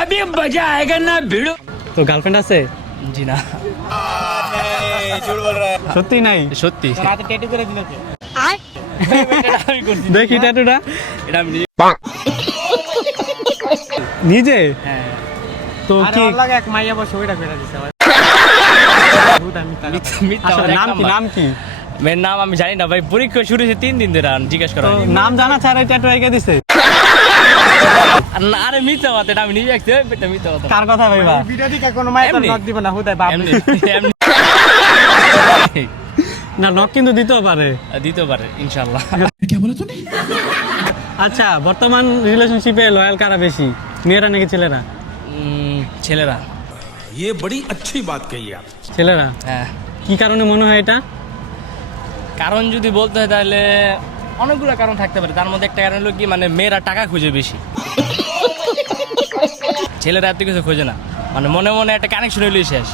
अभी मजा आएगा ना भिड़ो। তো গার্লফ্রেন্ড আছে? জি না, সত্যি নাই? সত্যি। রাতে ট্যাটু করে দিল কে? আমি করছি, দেখি ট্যাটুটা। এটা আমি নিজে। নিজে? হ্যাঁ। তো আরে কি ওর লাগে এক মাইয়া বসে ওইটা করে দিছে ভাই। মিথ্যা আসলে আমার এক নাম কি? নাম্বার। নাম কি? মেয়ের নাম আমি জানি না ভাই, পরীক্ষা শুরু হয়েছে 3 দিন ধরে, আর জিজ্ঞাসা করা তো হয়নি। নাম জানা ছাড়াই ট্যাটু এঁকে দিছে? আর না, আরে মিথ্যা কথা, এটা আমি নিজে একটু এটা মিথ্যা কথা। কার কথা ভাইবা? ভিডিও দিকে কোনো মাইয়া এমনি। নক দিব না হুদাই বাপ। এমনি এমনি না, নক কিন্তু দিতেও পারে। দিতে পারে ইনশাআল্লাহ। আচ্ছা, বর্তমান রিলেশনশিপে লয়াল কারা বেশি, মেয়েরা নাকি ছেলেরা? ছেলেরা। ये बड़ी अच्छी बात कही आप। ছেলেরা? হ্যাঁ, কি কারণে মনে হয় এটা? কারণ যদি বলতে হয় তাহলে অনেকগুলো কারণ থাকতে পারে, তার মধ্যে একটা কারণ হলো কি, মানে মেয়েরা টাকা খুঁজে বেশি, ছেলেরা এত কিছু খোঁজে না, মানে মনে মনে একটা কানেকশন হইলেই শেষ।